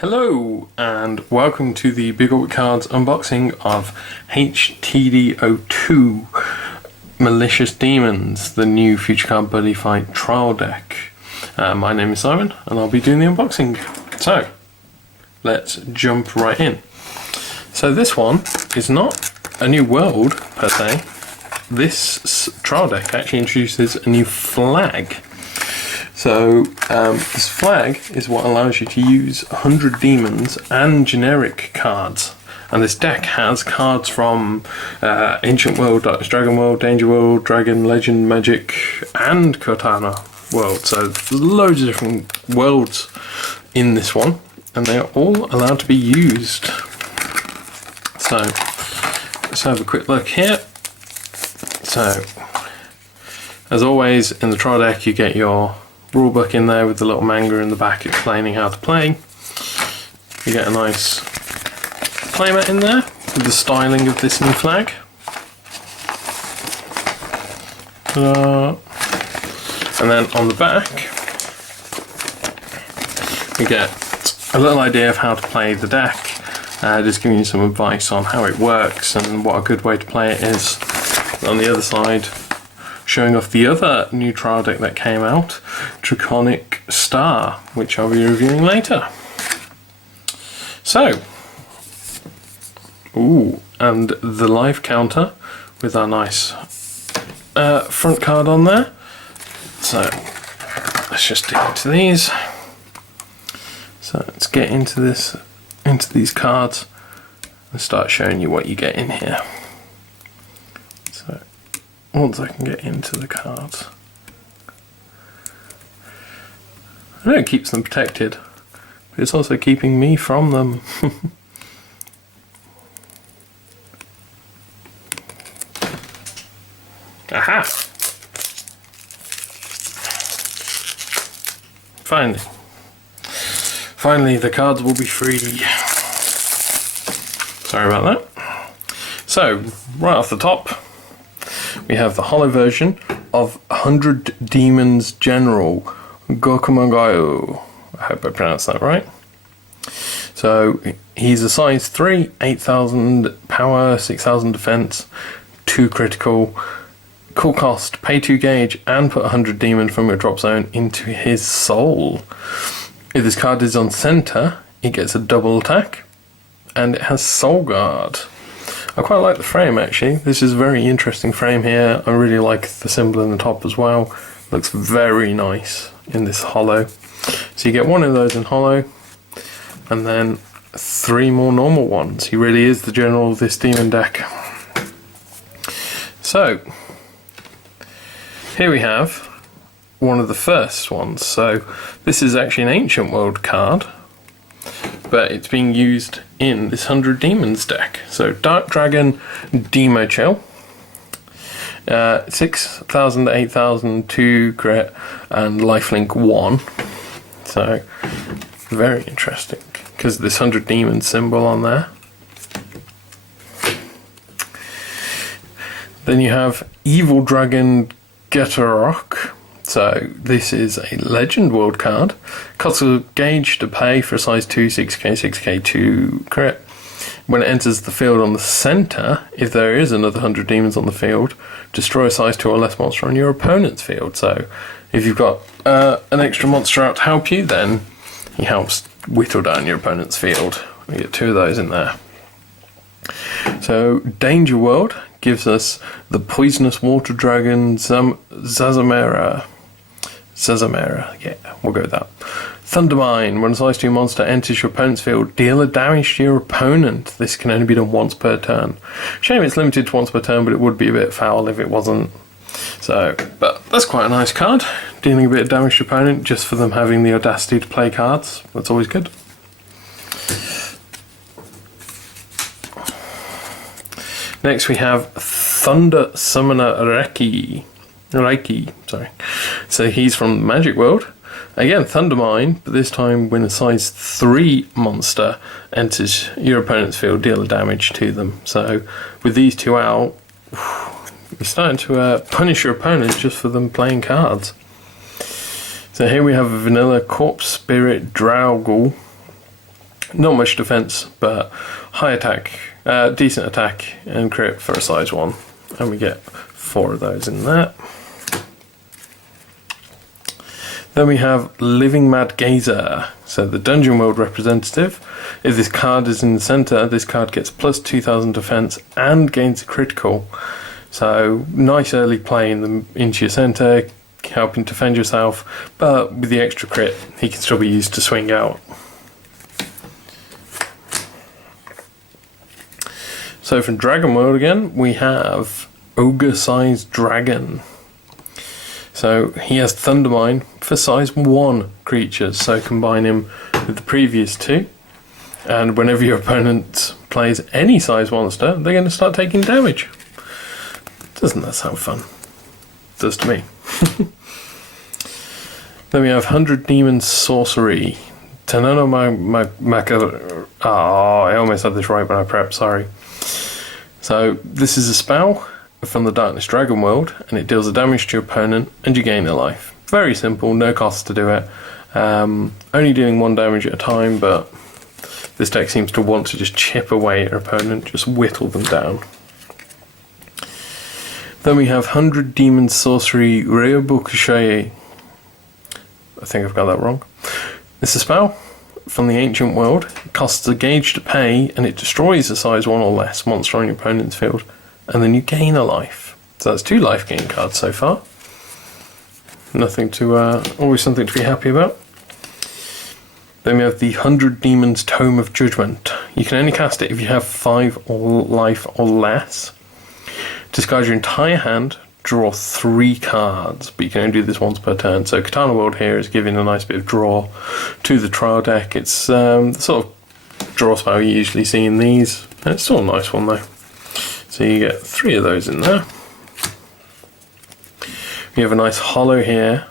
Hello and welcome to the Big Orbit Cards unboxing of H-TD02 Malicious Demons, the new Future Card Buddyfight trial deck. My name is Simon and I'll be doing the unboxing. So, let's jump right in. So this one is not a new world per se. This trial deck actually introduces a new flag. So this flag is what allows you to use 100 demons and generic cards. And this deck has cards from Ancient World, Darkest Dragon World, Danger World, Dragon, Legend, Magic, and Cortana World. So there's loads of different worlds in this one, and they are all allowed to be used. So let's have a quick look here. So as always in the trial deck you get your rulebook in there with the little manga in the back explaining how to play. You get a nice playmat in there with the styling of this new flag. And then on the back you get a little idea of how to play the deck, just giving you some advice on how it works and what a good way to play it is. On the other side, showing off the other new trial deck that came out, Draconic Star, which I'll be reviewing later. So, and the live counter with our nice front card on there. So, let's just dig into these. So let's get into these cards and start showing you what you get in here. So, once I can get into the cards. I know it keeps them protected, but it's also keeping me from them. Aha! Finally the cards will be free. Sorry about that. So, right off the top, we have the holo version of 100 Demons General Gokumangayo. I hope I pronounced that right. So he's a size 3, 8,000 power, 6,000 defense, 2 critical, cool cost, pay 2 gauge, and put 100 demon from your drop zone into his soul. If this card is on center, it gets a double attack, and it has Soul Guard. I quite like the frame actually. This is a very interesting frame here. I really like the symbol in the top as well. Looks very nice in this holo. So you get one of those in holo, and then 3 more normal ones. He really is the general of this demon deck. So here we have one of the first ones. So this is actually an Ancient World card, but it's being used in this 100 Demons deck. So Dark Dragon Demo Chill, 6,000 to 8,000, 2 crit, and lifelink 1. So very interesting because of this 100 Demons symbol on there. Then you have Evil Dragon Getarok. So this is a Legend World card. Costs a gauge to pay for a size 2, 6k, 6k, 2 crit. When it enters the field on the center, if there is another 100 demons on the field, destroy a size 2 or less monster on your opponent's field. So if you've got an extra monster out to help you, then he helps whittle down your opponent's field. We get 2 of those in there. So Danger World gives us the Poisonous Water Dragon Zazamera, yeah, we'll go with that. Thundermine, when a size 2 monster enters your opponent's field, deal a damage to your opponent. This can only be done once per turn. Shame it's limited to once per turn, but it would be a bit foul if it wasn't. So, but that's quite a nice card. Dealing a bit of damage to opponent just for them having the audacity to play cards. That's always good. Next we have Thunder Summoner Reiki, sorry. So he's from the Magic World. Again, Thundermine, but this time when a size 3 monster enters your opponent's field, deal damage to them. So with these 2 out, you're starting to punish your opponent just for them playing cards. So here we have a vanilla Corpse Spirit Draugul. Not much defense, but high attack, decent attack and crit for a size 1. And we get 4 of those in that. Then we have Living Mad Gazer. So the Dungeon World representative. If this card is in the centre, this card gets plus 2000 defense and gains a critical. So nice early play into your centre, helping defend yourself, but with the extra crit, he can still be used to swing out. So from Dragon World again, we have Ogre-sized Dragon. So he has Thundermine for size 1 creatures, so combine him with the previous 2, and whenever your opponent plays any size monster, they're going to start taking damage. Doesn't that sound fun? Does to me. Then we have 100 Demons Sorcery. Tenano I almost had this right when I prepped, sorry. So this is a spell from the Darkness Dragon World, and it deals a damage to your opponent and you gain a life. Very simple, no cost to do it. Only dealing 1 damage at a time, but this deck seems to want to just chip away at your opponent, just whittle them down. Then we have 100 Demon Sorcery Ryobukushaye. I think I've got that wrong. It's a spell from the Ancient World. It costs a gauge to pay, and it destroys a size 1 or less monster on your opponent's field, and then you gain a life. So that's 2 life gain cards so far. Nothing to, always something to be happy about. Then we have the 100 Demons Tome of Judgment. You can only cast it if you have 5 or life or less. Discard your entire hand, draw 3 cards, but you can only do this once per turn. So Katana World here is giving a nice bit of draw to the trial deck. It's the sort of draw spell you usually see in these. And it's still a nice one though. So you get 3 of those in there. We have a nice hollow here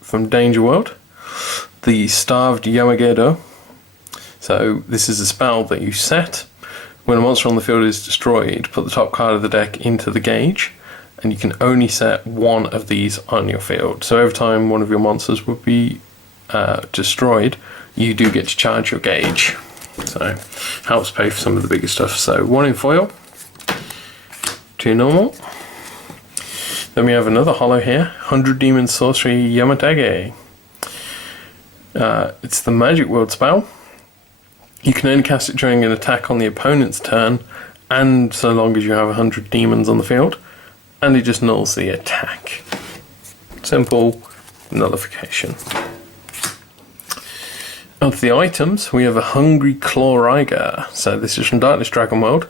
from Danger World. The Starved Yamagedo. So this is a spell that you set. When a monster on the field is destroyed, put the top card of the deck into the gauge, and you can only set 1 of these on your field. So every time one of your monsters would be destroyed, you do get to charge your gauge. So helps pay for some of the bigger stuff. So 1 in foil, 2 normal. Then we have another hollow here, 100 Demon Sorcery Yamatege. It's the Magic World spell. You can only cast it during an attack on the opponent's turn, and so long as you have 100 demons on the field, and it just nulls the attack. Simple nullification. Of the items, we have a Hungry Claw Riger. So this is from Darkness Dragon World.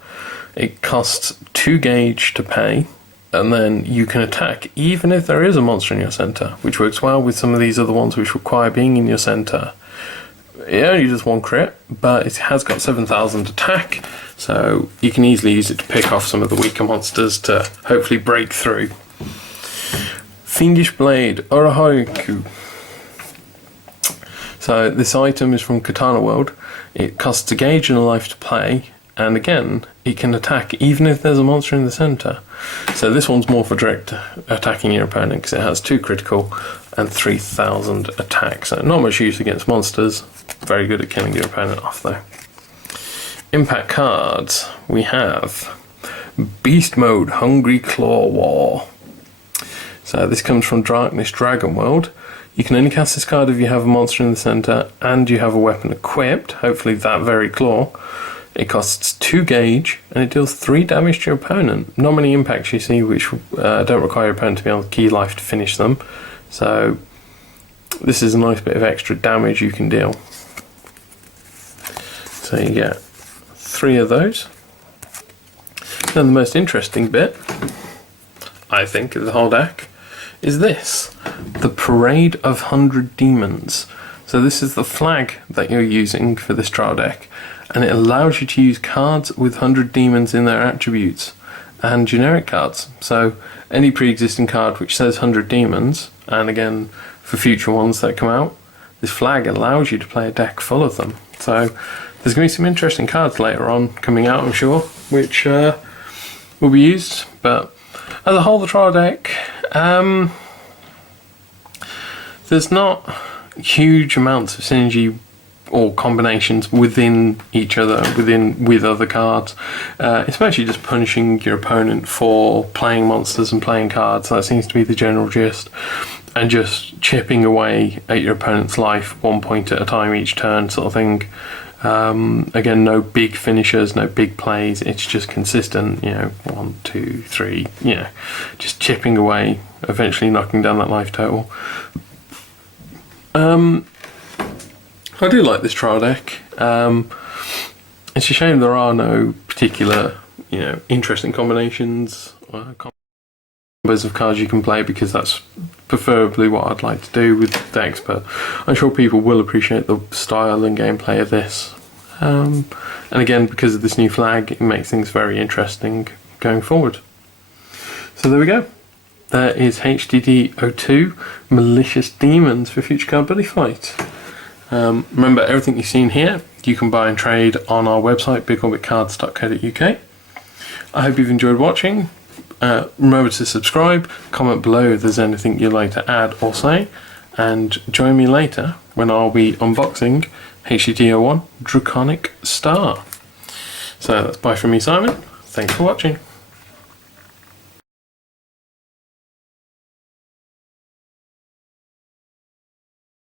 It costs 2 gauge to pay, and then you can attack even if there is a monster in your centre, which works well with some of these other ones which require being in your centre. It only does 1 crit, but it has got 7,000 attack, so you can easily use it to pick off some of the weaker monsters to hopefully break through. Fiendish Blade, Orohaiku. So this item is from Katana World. It costs a gauge and a life to play, and again, it can attack even if there's a monster in the centre. So this one's more for direct attacking your opponent because it has 2 critical and 3,000 attack. So not much use against monsters. Very good at killing your opponent off though. Impact cards. We have Beast Mode, Hungry Claw War. So this comes from Darkness Dragon World. You can only cast this card if you have a monster in the centre and you have a weapon equipped, hopefully that very claw. It costs 2 gauge and it deals 3 damage to your opponent. Not many impacts you see which don't require your opponent to be on key life to finish them. So this is a nice bit of extra damage you can deal. So you get 3 of those. Then the most interesting bit, I think, of the whole deck is this. The Parade of 100 Demons. So this is the flag that you're using for this trial deck, and it allows you to use cards with 100 demons in their attributes and generic cards. So any pre-existing card which says 100 demons, and again for future ones that come out, this flag allows you to play a deck full of them. So there's going to be some interesting cards later on coming out, I'm sure, which will be used. But as a whole, the trial deck, there's not huge amounts of synergy or combinations within each other, with other cards, especially just punishing your opponent for playing monsters and playing cards. That seems to be the general gist, and just chipping away at your opponent's life 1 point at a time each turn, sort of thing. Again, no big finishers, no big plays. It's just consistent, 1, 2, 3, just chipping away, eventually knocking down that life total. I do like this trial deck. It's a shame there are no particular, interesting combinations, numbers of cards you can play, because that's preferably what I'd like to do with decks, but I'm sure people will appreciate the style and gameplay of this. And again, because of this new flag, it makes things very interesting going forward. So there we go. There is H-TD02 Malicious Demons for Future Card Buddyfight. Remember, everything you've seen here you can buy and trade on our website, bigorbitcards.co.uk. I hope you've enjoyed watching. Remember to subscribe, comment below if there's anything you'd like to add or say, and join me later when I'll be unboxing H-TD01 Draconic Star. So that's bye from me, Simon. Thanks for watching.